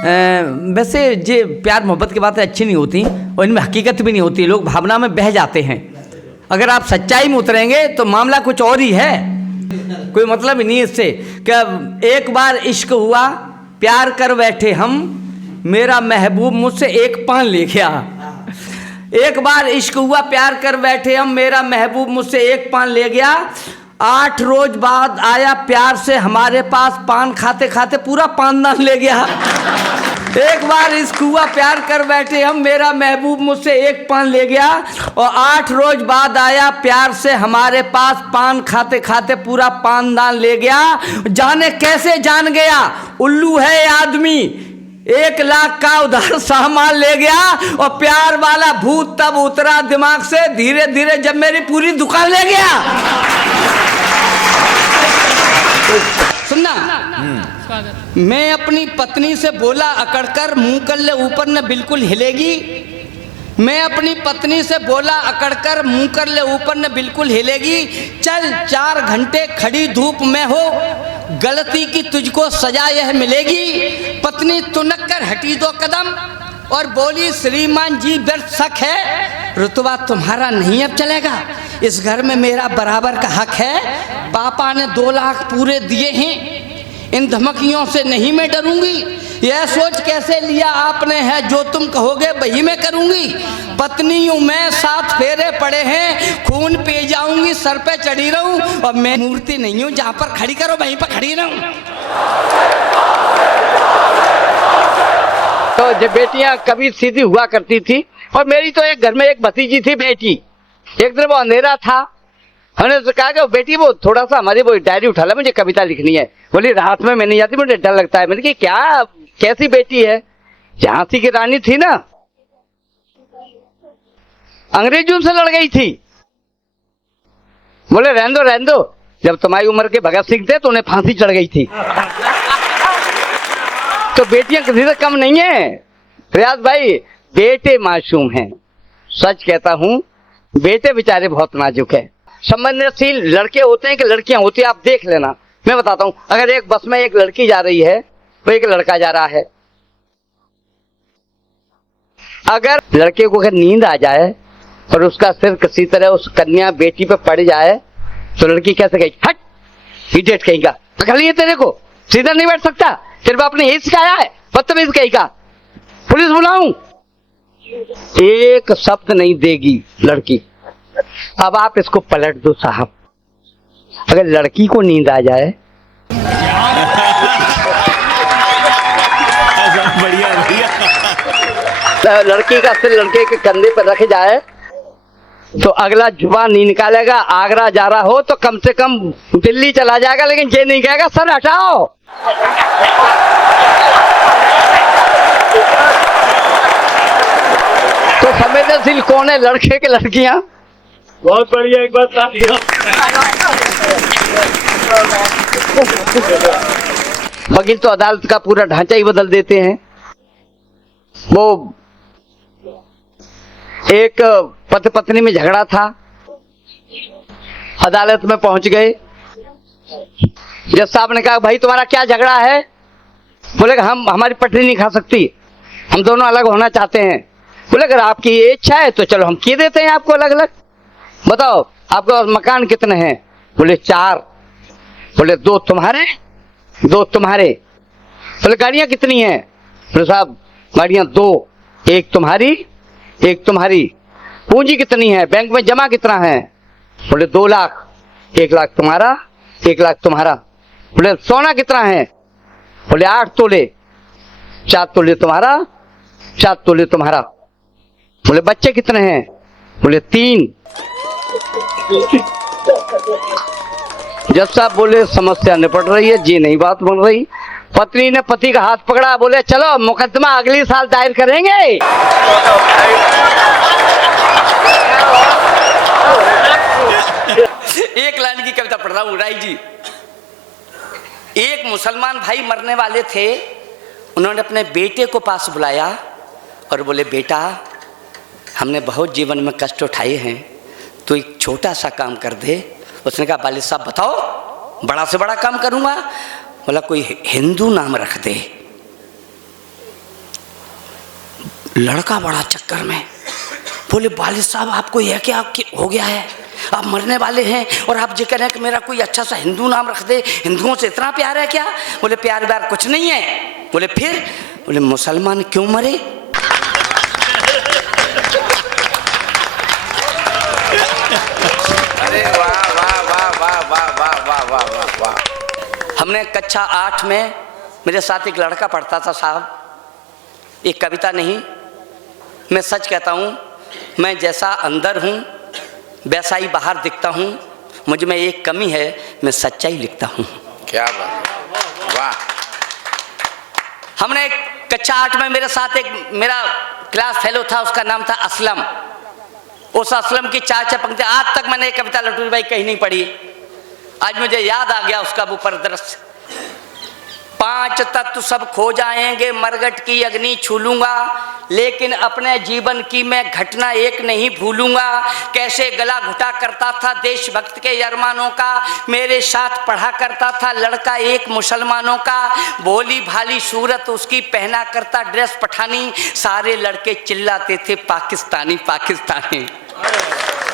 वैसे ये प्यार मोहब्बत की बातें अच्छी नहीं होती और इनमें हकीकत भी नहीं होती, लोग भावना में बह जाते हैं। अगर आप सच्चाई में उतरेंगे तो मामला कुछ और ही है, कोई मतलब ही नहीं इससे। क्या एक बार इश्क हुआ, प्यार कर बैठे हम, मेरा महबूब मुझसे एक पान ले गया। एक बार इश्क हुआ, प्यार कर बैठे हम, मेरा महबूब मुझसे एक पान ले गया। 8 रोज बाद आया प्यार से हमारे पास, पान खाते खाते पूरा पानदान ले गया। एक बार इश्क हुआ, प्यार कर बैठे हम, मेरा महबूब मुझसे एक पान ले गया। और 8 रोज बाद आया प्यार से हमारे पास, पान खाते खाते पूरा पानदान ले गया। जाने कैसे जान गया उल्लू है आदमी, 1 लाख का उधार सामान ले गया। और प्यार वाला भूत तब उतरा दिमाग से, धीरे धीरे जब मेरी पूरी दुकान ले गया। सुनना, मैं अपनी पत्नी से बोला अकड़कर, मुंह कर ले ऊपर न बिल्कुल हिलेगी। मैं अपनी पत्नी से बोला अकड़कर, मुंह कर ले ऊपर न बिल्कुल हिलेगी। चल 4 घंटे खड़ी धूप में हो, गलती की तुझको सजा यह मिलेगी। पत्नी तुनक कर हटी 2 कदम और बोली, श्रीमान जी व्यर्थ शक है, रुतबा तुम्हारा नहीं अब चलेगा, इस घर में मेरा बराबर का हक है। पापा ने 2 लाख पूरे दिए हैं, इन धमकियों से नहीं मैं डरूंगी। यह सोच कैसे लिया आपने है, जो तुम कहोगे वही मैं करूंगी। पत्नी हूं मैं, 7 फेरे पड़े हैं, खून पी जाऊंगी, सर पे चढ़ी रहूं। और मैं मूर्ति नहीं हूं, जहां पर खड़ी करो वहीं पर खड़ी रहूं। तो जब बेटियां कभी सीधी हुआ करती थी, और मेरी तो एक घर में एक भतीजी थी बेटी। एक दिन वो अंधेरा था, हमने तो कहा कि बेटी वो थोड़ा सा हमारी वो डायरी उठा ला, मुझे कविता लिखनी है। बोली रात में मैं नहीं जाती, मुझे डर लगता है। मैंने कहा क्या, कैसी बेटी है? झांसी की रानी थी ना, अंग्रेजों से लड़ गई थी। बोले रहने दो, जब तुम्हारी उम्र के भगत सिंह थे तो उन्हें फांसी चढ़ गई थी। तो बेटियां किसी से कम नहीं है रियाज भाई, बेटे मासूम हैं। सच कहता हूं, बेटे बेचारे बहुत नाजुक है। संवेदनशील लड़के होते हैं कि लड़कियां होती है, आप देख लेना। मैं बताता हूं, अगर एक बस में एक लड़की जा रही है तो एक लड़का जा रहा है, अगर लड़के को अगर नींद आ जाए और उसका सिर किसी तरह उस कन्या बेटी पे पड़ जाए तो लड़की कैसे कहेगी, हट इडियट कहेगा, पकड़ लिए तेरे को, सीधा नहीं बैठ सकता, तेरे बाप ने यही सिखाया है, बदतमीज कहेगा, पुलिस बुलाऊं? एक शब्द नहीं देगी लड़की। अब आप इसको पलट दो साहब, अगर लड़की को नींद आ जाए लड़की का सिर लड़के के कंधे पर रख जाए तो अगला जुबान नहीं निकालेगा। आगरा जा रहा हो तो कम से कम दिल्ली चला जाएगा, लेकिन ये नहीं कहेगा सर हटाओ। तो संवेदनशील कौन है, लड़के के लड़कियां? बहुत बढ़िया, एक बात वकील तो अदालत का पूरा ढांचा ही बदल देते हैं। वो एक पति पत्नी में झगड़ा था, अदालत में पहुंच गए। जज साहब ने कहा भाई तुम्हारा क्या झगड़ा है? बोले हम हमारी पटरी नहीं खा सकती, हम दोनों अलग होना चाहते हैं। बोले अगर आपकी ये इच्छा है तो चलो हम किए देते हैं आपको अलग अलग। बताओ आपके मकान कितने हैं? बोले 4। बोले 2 तुम्हारे 2 तुम्हारे। बोले गाड़ियां कितनी हैं? बोले साहब गाड़ियां 2, 1 तुम्हारी 1 तुम्हारी। पूंजी कितनी है, बैंक में जमा कितना है? बोले 2 लाख, 1 लाख तुम्हारा 1 लाख तुम्हारा। बोले सोना कितना है? बोले 8 तोले, 4 तोले तुम्हारा 4 तोले तुम्हारा। बोले बच्चे कितने हैं? बोले 3। जज साहब बोले समस्या निपट रही है, जी नहीं बात बन रही। पत्नी ने पति का हाथ पकड़ा, बोले चलो मुकदमा अगले साल दायर करेंगे। एक लाइन की कविता पढ़ रहा हूं राय जी। एक मुसलमान भाई मरने वाले थे, उन्होंने अपने बेटे को पास बुलाया और बोले बेटा हमने बहुत जीवन में कष्ट उठाए हैं, तो एक छोटा सा काम कर दे। उसने कहा वालिद साहब बताओ, बड़ा से बड़ा काम करूंगा। बोला कोई हिंदू नाम रख दे। लड़का बड़ा चक्कर में, बोले वालिद साहब आपको यह क्या हो गया है, आप मरने वाले हैं और आप ये कह रहे हैं कि मेरा कोई अच्छा सा हिंदू नाम रख दे, हिंदुओं से इतना प्यार है क्या? बोले प्यार व्यार कुछ नहीं है। बोले फिर? बोले मुसलमान क्यों मरे? अरे वाह वाह वाह वाह वाह वाह वाह वाह वाह वाह। हमने कक्षा 8 में, मेरे साथ एक लड़का पढ़ता था साहब, एक कविता नहीं, मैं सच कहता हूँ, मैं जैसा अंदर हूँ वैसा ही बाहर दिखता हूँ, मुझ में एक कमी है, मैं सच्चाई लिखता हूँ। क्या बात, वाह। हमने कक्षा 8 में मेरे साथ एक मेरा क्लास फेलो था, उसका नाम था असलम। उस असलम की 4 पंक्ति आज तक मैंने एक कविता लटूरी भाई कहीं नहीं पढ़ी, आज मुझे याद आ गया उसका वो परिदृश्य। 5 तत्व सब खो जाएंगे, मरघट की अग्नि छू लूंगा, लेकिन अपने जीवन की मैं घटना एक नहीं भूलूंगा। कैसे गला घुटा करता था देशभक्त के अरमानों का, मेरे साथ पढ़ा करता था लड़का एक मुसलमानों का। भोली भाली सूरत उसकी, पहना करता ड्रेस पठानी, सारे लड़के चिल्लाते थे पाकिस्तानी पाकिस्तानी,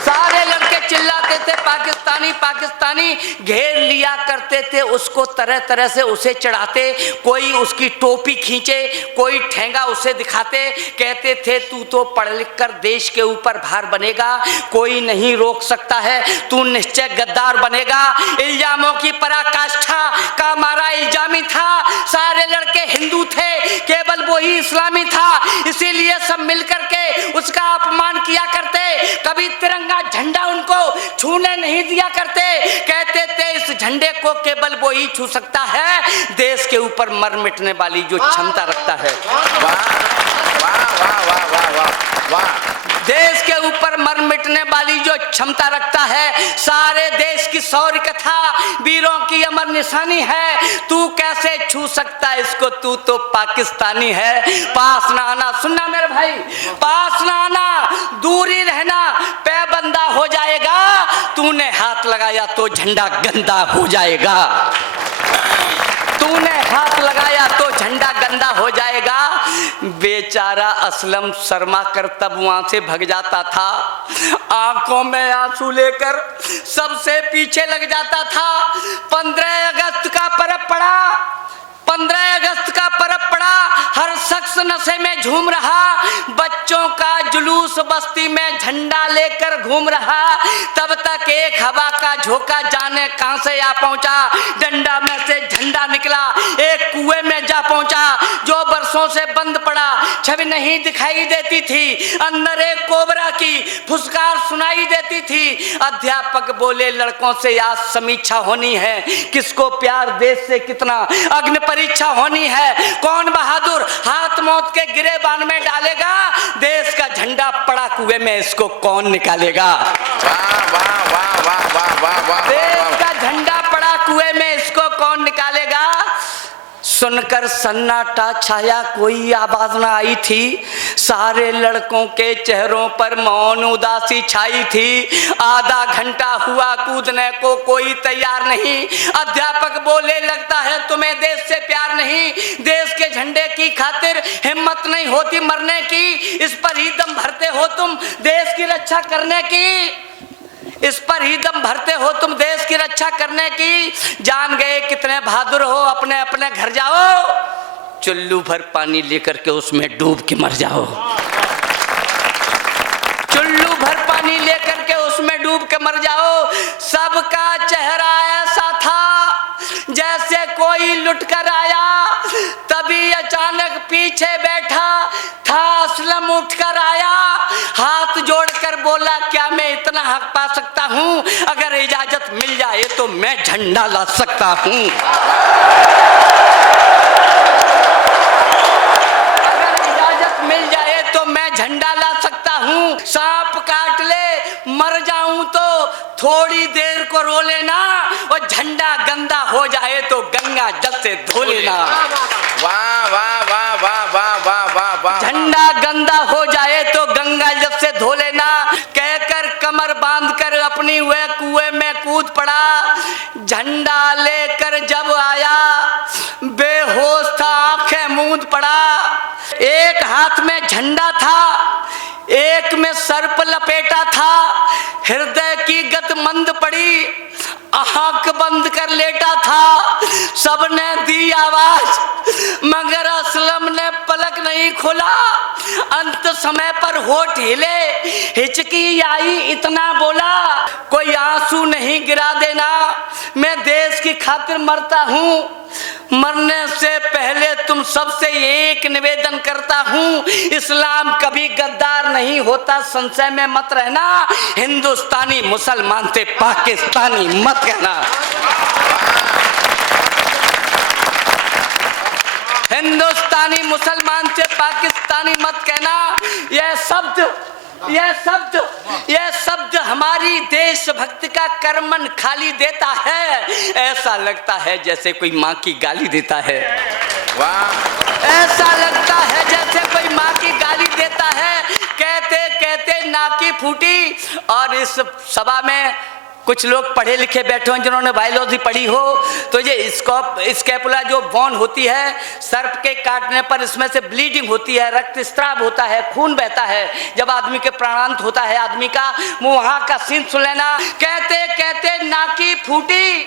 सारे लड़के चिल्लाते थे पाकिस्तानी पाकिस्तानी। घेर लिया करते थे उसको, तरह तरह से उसे चढ़ाते, कोई उसकी टोपी खींचे, कोई ठेंगा उसे दिखाते, कहते थे तू तो पढ़ लिख कर देश के ऊपर भार बनेगा, कोई नहीं रोक सकता है, तू निश्चय गद्दार बनेगा। इल्जामों की पराकाष्ठा का मारा इल्जामी था, सारे लड़के हिंदू थे केवल वो ही इस्लामी था, इसीलिए सब मिलकर के उसका अपमान किया करते, कभी तिरंगा झंडा उनको छूने नहीं दिया करते, कहते थे इस झंडे को केवल वो ही छू सकता है, देश के ऊपर मर मिटने वाली जो क्षमता रखता है। वाह वाह वाह वाह वाह वाह वाह। देश के ऊपर मर मिटने वाली जो क्षमता रखता है, सारे देश की शौर्य कथा वीरों की अमर निशानी है, तू कैसे छू सकता है इसको, तू तो पाकिस्तानी है। पास ना आना, सुनना मेरे भाई, पास ना आना, दूर ही रहना, पैबंदा हो जाएगा, तूने हाथ लगाया तो झंडा गंदा हो जाएगा, तूने हाथ लगाया तो झंडा गंदा हो जाएगा। बेचारा असलम शर्मा कर तब वहां से भग जाता था, आंखों में आंसू लेकर सबसे पीछे लग जाता था। 15 अगस्त का पर्व पड़ा, 15 अगस्त का पर्व पड़ा, हर शख्स नशे में झूम रहा, बच्चों का जुलूस बस्ती में झंडा लेकर घूम रहा, तब तक एक हवा का झोंका जाने कहां से आ पहुंचा, डंडा में से झंडा निकला, एक कुएं में जा पहुंचा जो बरसों से बंद पड़ा, छवि नहीं दिखाई देती थी, अंदर एक कोबरा की फुसकार सुनाई देती थी। अध्यापक बोले लड़कों से आज समीक्षा होनी है, किसको प्यार देश से कितना, अग्नि परीक्षा होनी है, कौन बहादुर हाथ मौत के गिरेबान में डालेगा, देश का झंडा पड़ा कुएं में इसको कौन निकालेगा। वाह वाह वाह वाह वाह वाह वाह। देश का झंडा पड़ा कुएं में इसको कौन निकालेगा। सुनकर सन्नाटा छाया, कोई आवाज ना आई थी, सारे लड़कों के चेहरों पर मौन उदासी छाई थी। आधा घंटा हुआ कूदने को कोई तैयार नहीं, अध्यापक बोले लगता है तुम्हें देश से प्यार नहीं, देश के झंडे की खातिर हिम्मत नहीं होती मरने की, इस पर ही दम भरते हो तुम देश की रक्षा करने की, इस पर ही दम भरते हो तुम देश की रक्षा करने की। जान गए कितने बहादुर हो, अपने अपने घर जाओ, चुल्लू भर पानी लेकर के उसमें डूब के मर जाओ, चुल्लू भर पानी लेकर के उसमें डूब के मर जाओ। सबका चेहरा ऐसा था जैसे कोई लुट कर आया, तभी अचानक पीछे बैठा था असलम उठकर आया, हाथ जोड़कर बोला क्या मैं इतना हक पा सकता हूँ, अगर इजाजत मिल जाए तो मैं झंडा ला सकता हूँ, अगर इजाजत मिल जाए तो मैं झंडा ला सकता हूँ। सांप काट ले मर जाऊं तो थोड़ी देर को रो लेना, और झंडा गंदा हो जाए तो गंगा जल से धो लेना। वाह वाह वाह वाह वाह वाह वाह वाह। झंडा गंदा हो जाए तो गंगा जल से धो लेना, कहकर कमर बांधकर अपनी वह कुएं में कूद पड़ा। झंडा लेकर जब आया बेहोश था, आंखें मूंद पड़ा, एक हाथ हाथ में झंडा था, एक में सर्प लपेटा था, हृदय की गत मंद पड़ी, आंख बंद कर लेटा था। सबने दी आवाज मगर असलम ने पलक नहीं खोला। अंत समय पर होठ हिले, हिचकी आई, इतना बोला, कोई आंसू नहीं गिरा देना, मैं देश की खातिर मरता हूँ। मरने से पहले तुम सबसे एक निवेदन करता हूँ, इस्लाम कभी गद्दार नहीं होता, संशय में मत रहना। हिंदुस्तानी मुसलमान से पाकिस्तानी मत कहना। हिंदुस्तानी मुसलमान से पाकिस्तानी मत कहना। यह शब्द हमारी देशभक्ति का करमन खाली देता है। ऐसा लगता है जैसे कोई माँ की गाली देता है। ऐसा लगता है जैसे कोई माँ की गाली देता है। कहते कहते नाकी फूटी। और इस सभा में कुछ लोग पढ़े लिखे बैठे हैं जिन्होंने बायोलॉजी पढ़ी हो, तो ये स्कैपुला जो बोन होती है, सर्प के काटने पर इसमें से ब्लीडिंग होती है, रक्तस्राव होता है, खून बहता है। जब आदमी के प्राणांत होता है आदमी का, वो वहां का सीन सुन लेना। कहते कहते नाकी फूटी,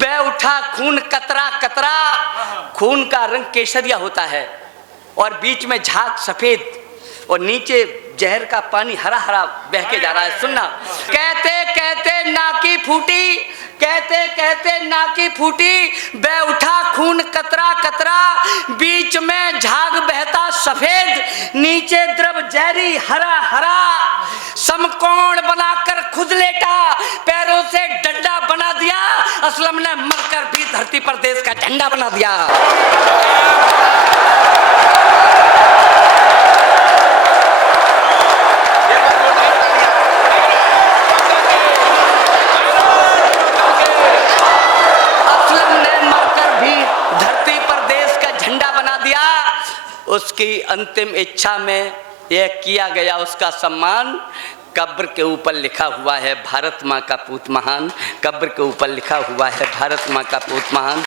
बह उठा खून कतरा कतरा। खून का रंग केसरिया होता है और बीच में झाग सफेद और नीचे जहर का पानी हरा हरा बह के जा रहा है। सुनना, कहते कहते नाकी फूटी, कहते कहते नाकी फूटी, बह उठा खून कतरा कतरा, बीच में झाग बहता सफेद, नीचे द्रव जहरी हरा हरा। समकोण बनाकर खुद लेटा, पैरों से डंडा बना दिया, असलम ने मरकर भी धरती पर देश का झंडा बना दिया। उसकी अंतिम इच्छा में यह किया गया उसका सम्मान। कब्र के ऊपर लिखा हुआ है भारत माँ का पूत महान। कब्र के ऊपर लिखा हुआ है भारत माँ का पूत महान।